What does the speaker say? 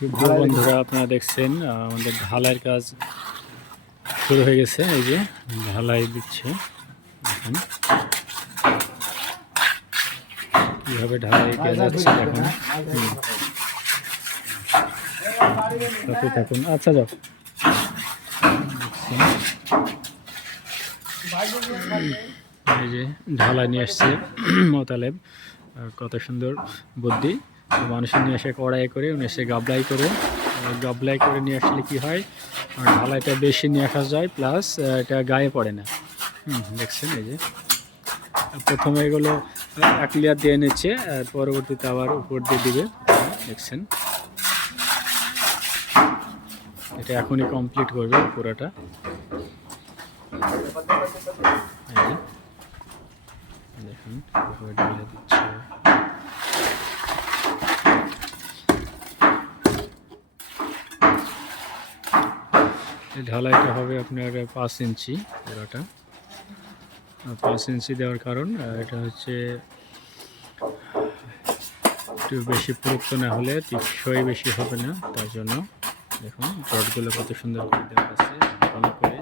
বন্ধুরা আপনারা দেখছেন আমাদের ঢালাইয়ের কাজ শুরু হয়ে গেছে এই যে ঢালাই দিচ্ছে। এখন কীভাবে ঢালাই দেওয়া যাচ্ছে এখন সাথে থাকুন। আচ্ছা যাও? এই যে ঢালাই নিয়ে আসছে মোতালেব কত সুন্দর বুদ্ধি। মানুষের নিয়ে এসে কড়াই করে, উনি এসে গাবলাই করে। গাবলাই করে নিয়ে আসলে কি হয়? ঢালাইটা বেশি নিয়ে আসা যায় প্লাস এটা গায়ে পড়ে না। হুম, দেখছেন এই যে। প্রথমে এগুলো এক লেয়ার দিয়ে নিচ্ছে পরবর্তীতে আবার উপর দিয়ে দিবে। দেখছেন? এটা এখনই কমপ্লিট করবে পুরোটা। দেখুন দিচ্ছে। ঢালাইটা হবে আপনার পাঁচ ইঞ্চি পুরোটা পাঁচ ইঞ্চি দেওয়ার কারণ এটা হচ্ছে একটু বেশি পুরুত্ব না হলে টিকসই বেশি হবে না, তার জন্য দেখুন রডগুলো কত সুন্দর করে দেওয়া আছে, ভালো করে